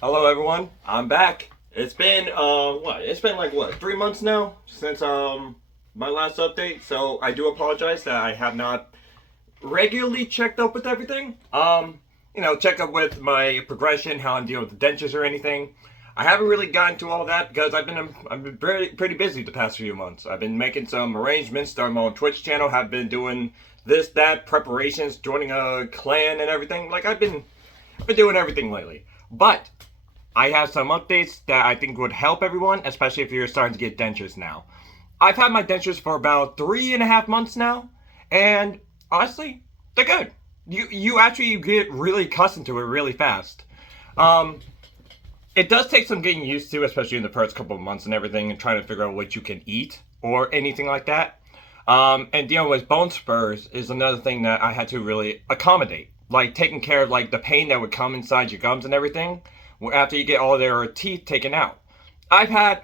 Hello everyone, I'm back. It's been what? It's been like what, 3 months now since my last update. So I do apologize that I have not regularly checked up with everything. Check up with my progression, how I'm dealing with the dentures or anything. I haven't really gotten to all that because I've been pretty busy the past few months. I've been making some arrangements, starting my own Twitch channel, have been doing this, that, preparations, joining a clan and everything. Like I've been doing everything lately. But I have some updates that I think would help everyone, especially if you're starting to get dentures now. I've had my dentures for about 3.5 months now, and honestly, they're good. You actually get really accustomed to it really fast. Um, it does take some getting used to, especially in the first couple of months and everything, and trying to figure out what you can eat or anything like that. And dealing with bone spurs is another thing that I had to really accommodate. Like taking care of like the pain that would come inside your gums and everything after you get all their teeth taken out. I've had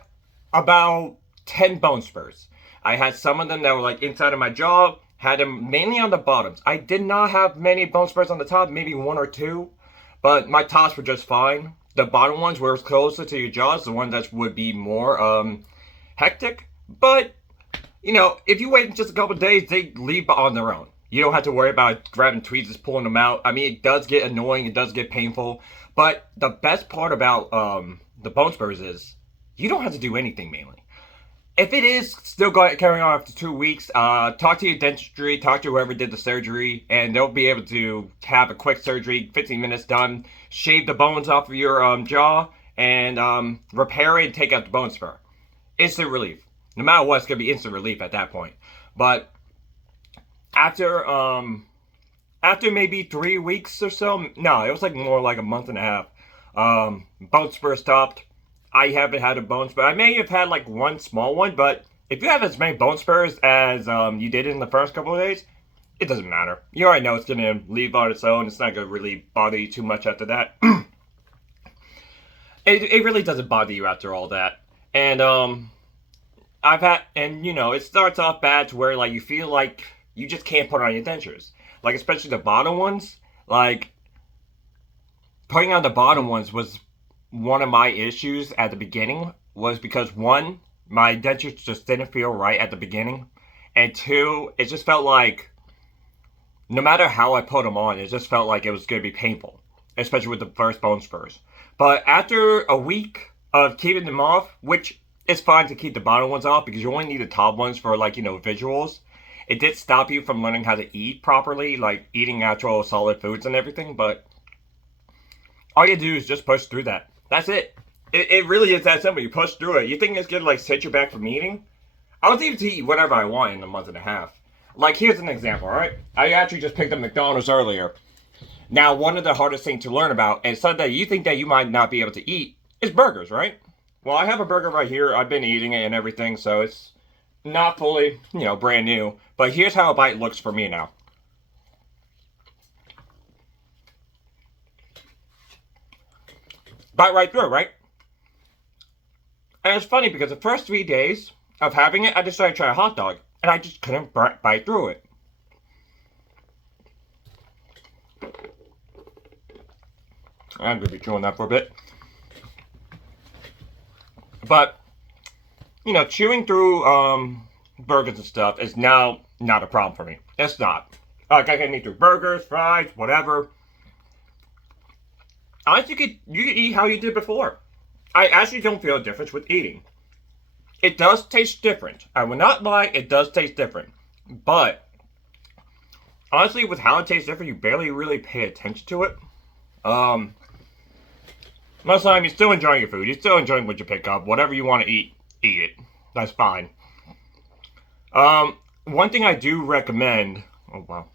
about 10 bone spurs. I had some of them that were like inside of my jaw, had them mainly on the bottoms. I did not have many bone spurs on the top, maybe one or two, but my tops were just fine. The bottom ones were closer to your jaws, the ones that would be more hectic. But if you wait just a couple of days, they leave on their own. You don't have to worry about grabbing tweezers, pulling them out. I mean, it does get annoying, it does get painful, but the best part about the bone spurs is you don't have to do anything mainly. If it is still carrying on after 2 weeks, talk to your dentistry, talk to whoever did the surgery, and they'll be able to have a quick surgery, 15 minutes done, shave the bones off of your jaw, and repair it and take out the bone spur. Instant relief. No matter what, it's gonna be instant relief at that point. But after after maybe 3 weeks or so, no, it was like more like a month and a half. Bone spur stopped. I haven't had a bone spur. I may have had like one small one, but if you have as many bone spurs as you did in the first couple of days, it doesn't matter. You already know it's gonna leave on its own. It's not gonna really bother you too much after that. It really doesn't bother you after all that. And it starts off bad to where like you feel like you just can't put on your dentures. Like especially the bottom ones. Like putting on the bottom ones was one of my issues at the beginning. Was because one, my dentures just didn't feel right at the beginning, and two, it just felt like no matter how I put them on, it just felt like it was going to be painful, especially with the first bone spurs. But after a week of keeping them off, which it's fine to keep the bottom ones off because you only need the top ones for like visuals. It did stop you from learning how to eat properly, like eating actual solid foods and everything. But all you do is just push through that. That's it. It really is that simple. You push through it. You think it's gonna like set you back from eating? I was able to eat whatever I want in a month and a half. Like here's an example, all right? I actually just picked up McDonald's earlier. Now, one of the hardest things to learn about, and something that you think that you might not be able to eat, is burgers, right? Well, I have a burger right here. I've been eating it and everything, so it's not fully, brand new. But here's how a bite looks for me now. Bite right through it, right? And it's funny because the first 3 days of having it, I decided to try a hot dog, and I just couldn't bite through it. I'm gonna be chewing that for a bit. But chewing through burgers and stuff is now not a problem for me. It's not. Like I can eat through burgers, fries, whatever. Honestly, you can eat how you did before. I actually don't feel a difference with eating. It does taste different. I will not lie, it does taste different. But honestly, with how it tastes different, you barely really pay attention to it. Um, Most of the time, you're still enjoying your food. You're still enjoying what you pick up. Whatever you want to eat, eat it. That's fine. One thing I do recommend. Oh wow.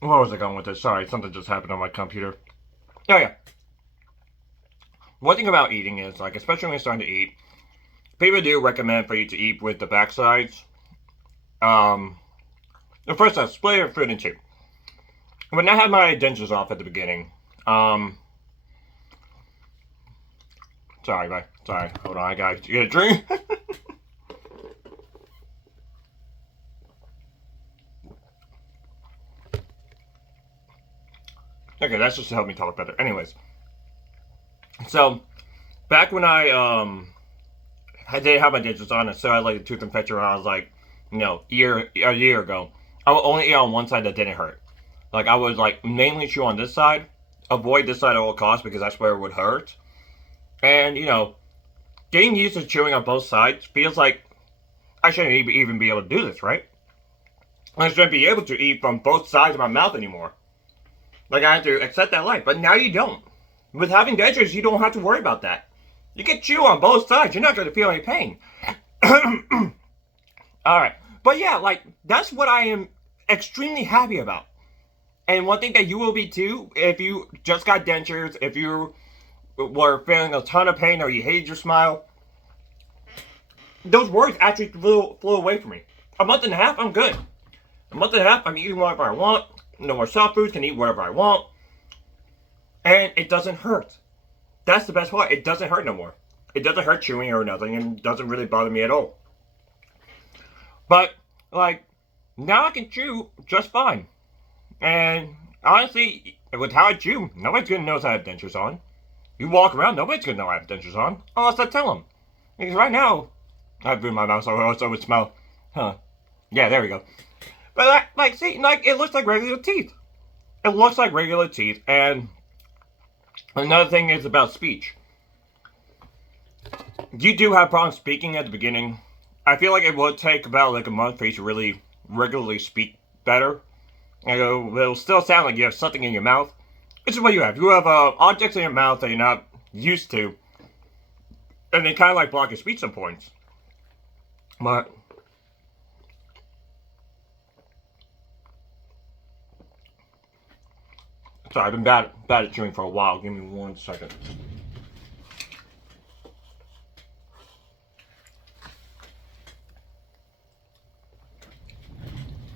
Where was I going with this? Sorry, something just happened on my computer. Oh yeah. One thing about eating is, like, especially when you're starting to eat, people do recommend for you to eat with the backsides. The first, I split your food in two. When I had my dentures off at the beginning, sorry, bye. Sorry, hold on, I gotta get a drink. Okay, that's just to help me talk better. Anyways, so back when I did have my dentures on, and so I had like a tooth infection when I was like, a year ago. I would only eat on one side that didn't hurt. Like I would like mainly chew on this side, avoid this side at all costs because that's where it would hurt. And getting used to chewing on both sides feels like I shouldn't even be able to do this, right? I shouldn't be able to eat from both sides of my mouth anymore. Like I have to accept that life, but now you don't. With having dentures, you don't have to worry about that. You can chew on both sides. You're not going to feel any pain. Alright. But yeah, like, that's what I am extremely happy about. And one thing that you will be too, if you just got dentures, if you were feeling a ton of pain or you hated your smile, those worries actually flew away from me. A month and a half, I'm good. A month and a half, I'm eating whatever I want. No more soft foods, can eat whatever I want. And it doesn't hurt. That's the best part. It doesn't hurt no more. It doesn't hurt chewing or nothing, and it doesn't really bother me at all. But, like, now I can chew just fine. And, honestly, with how I chew, nobody's gonna know I have dentures on. You walk around, nobody's gonna know I have dentures on. Unless I tell them. Because right now, I've ruined my mouth so it would smell. Huh. Yeah, there we go. But, like, see, like, it looks like regular teeth. It looks like regular teeth, and another thing is about speech. You do have problems speaking at the beginning. I feel like it would take about like a month for you to really regularly speak better. It'll still sound like you have something in your mouth. Which is what you have. You have objects in your mouth that you're not used to. And they kind of like block your speech some points. But sorry, I've been bad at chewing for a while. Give me 1 second.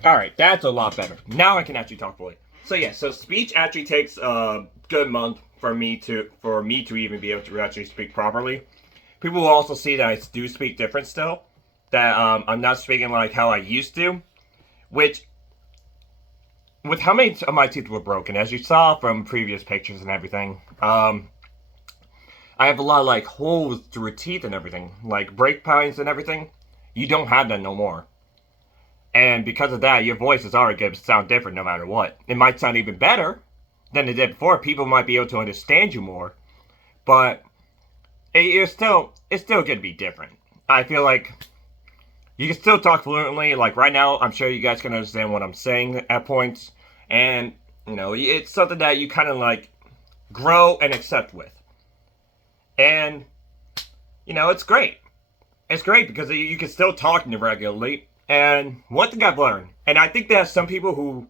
Alright, that's a lot better. Now I can actually talk fully. So yeah, so speech actually takes a good month for me to even be able to actually speak properly. People will also see that I do speak different still. That I'm not speaking like how I used to. Which, with how many of my teeth were broken, as you saw from previous pictures and everything, I have a lot of like holes through teeth and everything. Like break pines and everything. You don't have that no more. And because of that, your voice is already going to sound different no matter what. It might sound even better than it did before. People might be able to understand you more. But it's still going to be different. I feel like you can still talk fluently. Like right now, I'm sure you guys can understand what I'm saying at points. And, it's something that you kind of like grow and accept with. And, it's great. It's great because you can still talk regularly. And one thing I've learned, and I think there's some people who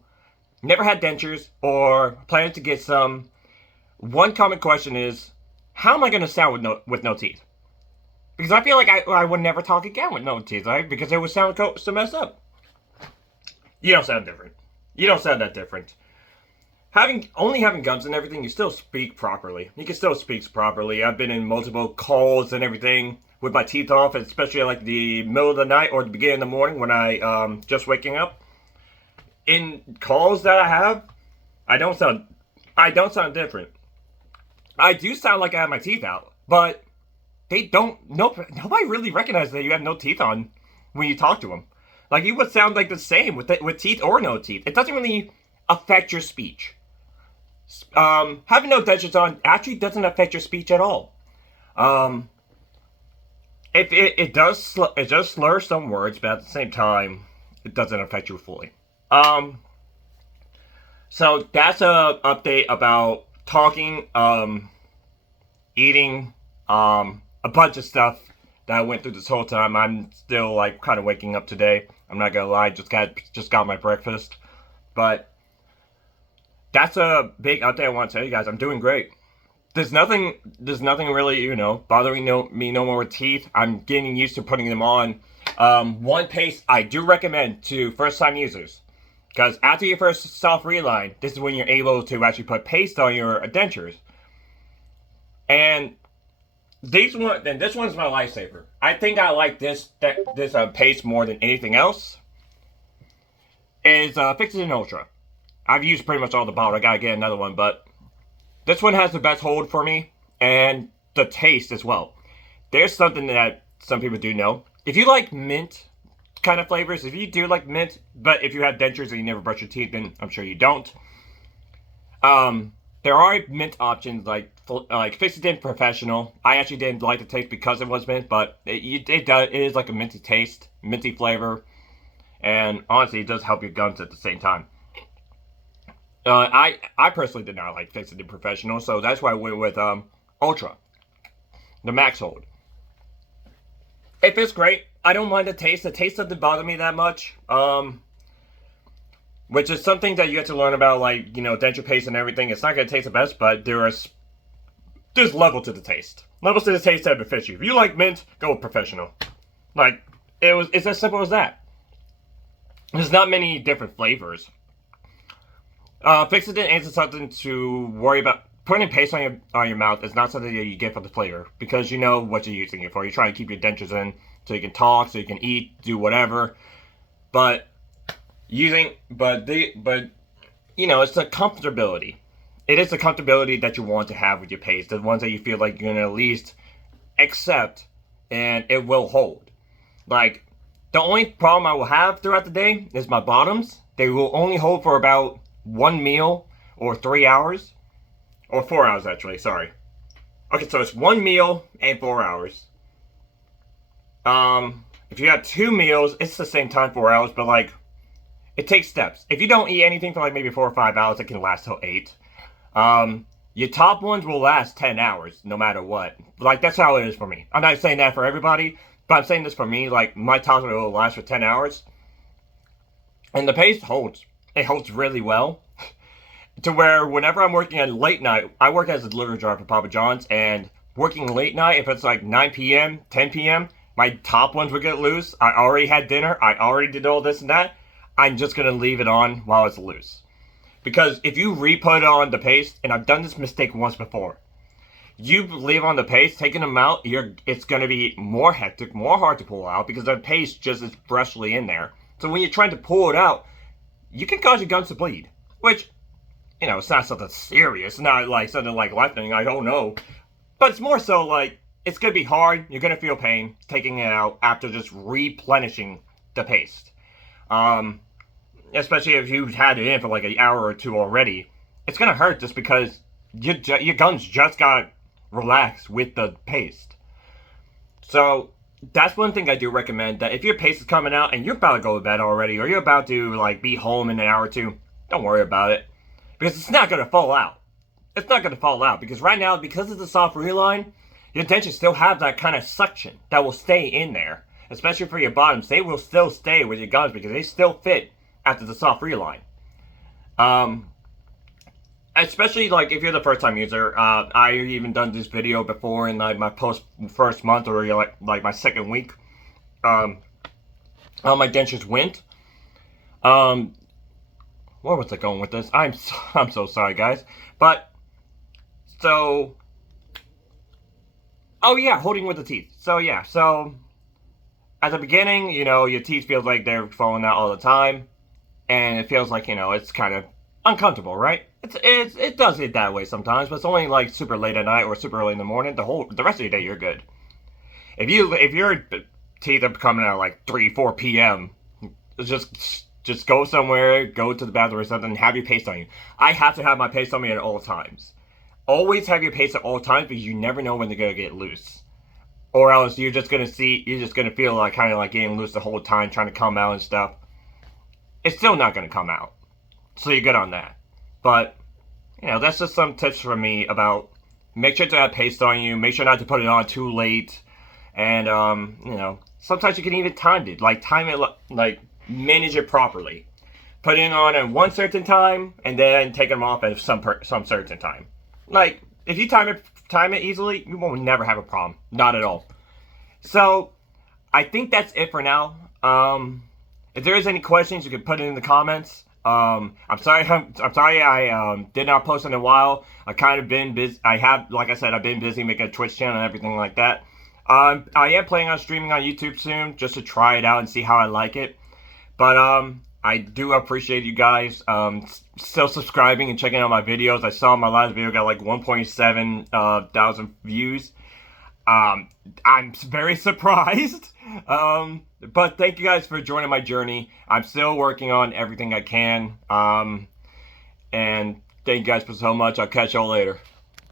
never had dentures or plan to get some, one common question is, how am I going to sound with no teeth? Because I feel like I would never talk again with no teeth, right? Because it would sound so messed up. You don't sound different. You don't sound that different. Only having gums and everything, you still speak properly. You can still speak properly. I've been in multiple calls and everything with my teeth off, especially like the middle of the night or the beginning of the morning when I just waking up. In calls that I have, I don't sound different. I do sound like I have my teeth out, but nobody really recognizes that you have no teeth on when you talk to them. Like you would sound like the same with teeth or no teeth. It doesn't really affect your speech. Having no dentures on actually doesn't affect your speech at all. It does slur some words, but at the same time, it doesn't affect you fully. So that's a update about talking, eating, a bunch of stuff that I went through this whole time. I'm still like kind of waking up today. I'm not gonna lie, just got my breakfast, but that's a big update I want to tell you guys. I'm doing great. There's nothing really, bothering me no more with teeth. I'm getting used to putting them on. One paste I do recommend to first-time users. Because after your first self-reline, this is when you're able to actually put paste on your dentures. And this one's my lifesaver. I think I like this paste more than anything else. Is Fix It in Ultra. I've used pretty much all the bottle. I gotta get another one, but This one has the best hold for me, and the taste as well. There's something that some people do know. If you like mint kind of flavors, if you do like mint, but if you have dentures and you never brush your teeth, then I'm sure you don't. There are mint options like Fix-It Professional. I actually didn't like the taste because it was mint, but it is like a minty taste, minty flavor, and honestly, it does help your gums at the same time. I personally did not like Fix-It Professional, so that's why I went with Ultra, the Max Hold. It feels great. I don't mind the taste. The taste doesn't bother me that much. Which is something that you have to learn about, like, you know, denture paste and everything. It's not going to taste the best, but there's level to the taste. Levels to the taste that befits you. If you like mint, go with Professional. Like, it's as simple as that. There's not many different flavors. Fix-It isn't something to worry about. Putting paste on your mouth is not something that you get for the flavor, because you know what you're using it for. You're trying to keep your dentures in so you can talk, so you can eat, do whatever. But you know, it's the comfortability. It is the comfortability that you want to have with your paste, the ones that you feel like you're gonna at least accept and it will hold. Like, the only problem I will have throughout the day is my bottoms. They will only hold for about one meal or 3 hours. Or 4 hours, actually, sorry. Okay, so it's 1 meal and 4 hours. If you have 2 meals, it's the same time, 4 hours, but like, it takes steps. If you don't eat anything for like maybe 4 or 5 hours, it can last till 8. Your top ones will last 10 hours, no matter what. Like, that's how it is for me. I'm not saying that for everybody, but I'm saying this for me. Like, my top one will last for 10 hours. And the paste holds. It holds really well. To where whenever I'm working at late night, I work as a delivery driver for Papa John's, and working late night, if it's like 9 p.m., 10 p.m., my top ones would get loose. I already had dinner. I already did all this and that. I'm just going to leave it on while it's loose. Because if you re-put on the paste, and I've done this mistake once before, you leave on the paste, taking them out, it's going to be more hectic, more hard to pull out, because the paste just is freshly in there. So when you're trying to pull it out, you can cause your gums to bleed. Which, you know, it's not something serious. It's not like something like life-threatening, I don't know. But it's more so like, it's going to be hard, you're going to feel pain taking it out after just replenishing the paste. Especially if you've had it in for like an hour or two already. It's going to hurt just because your gums just got relaxed with the paste. So, that's one thing I do recommend, that if your paste is coming out and you're about to go to bed already, or you're about to like be home in an hour or two, don't worry about it. Because it's not going to fall out. It's not going to fall out. Because right now, because it's a soft reline, your dentures still have that kind of suction that will stay in there. Especially for your bottoms. They will still stay with your gums because they still fit after the soft reline. Especially like if you're the first time user. I even done this video before in like my first month or like my second week. How my dentures went. Where was I going with this? I'm so sorry, guys. But, so, oh yeah, holding with the teeth. So yeah, so, at the beginning, you know, your teeth feel like they're falling out all the time. And it feels like, you know, it's kind of uncomfortable, right? It does it that way sometimes, but it's only like super late at night or super early in the morning. The rest of your day, you're good. If your teeth are coming out like 3, 4 p.m., just go somewhere, go to the bathroom or something, and have your paste on you. I have to have my paste on me at all times. Always have your paste at all times, because you never know when they're going to get loose. Or else you're just going to feel like kind of like getting loose the whole time, trying to come out and stuff. It's still not going to come out. So you're good on that. But, you know, that's just some tips from me about make sure to have paste on you, make sure not to put it on too late, and, you know, sometimes you can even time it. Like, time it, like, manage it properly. Put it on at one certain time, and then take them off at some certain time. Like, if you time it easily, you will never have a problem. Not at all. So, I think that's it for now. If there is any questions, you can put it in the comments. I'm sorry I did not post in a while. I've kind of been busy. Like I said, I've been busy making a Twitch channel and everything like that. I am planning on streaming on YouTube soon, just to try it out and see how I like it. But, I do appreciate you guys still subscribing and checking out my videos. I saw my last video got like 1.7 thousand views. I'm very surprised. But thank you guys for joining my journey. I'm still working on everything I can. And thank you guys for so much. I'll catch y'all later.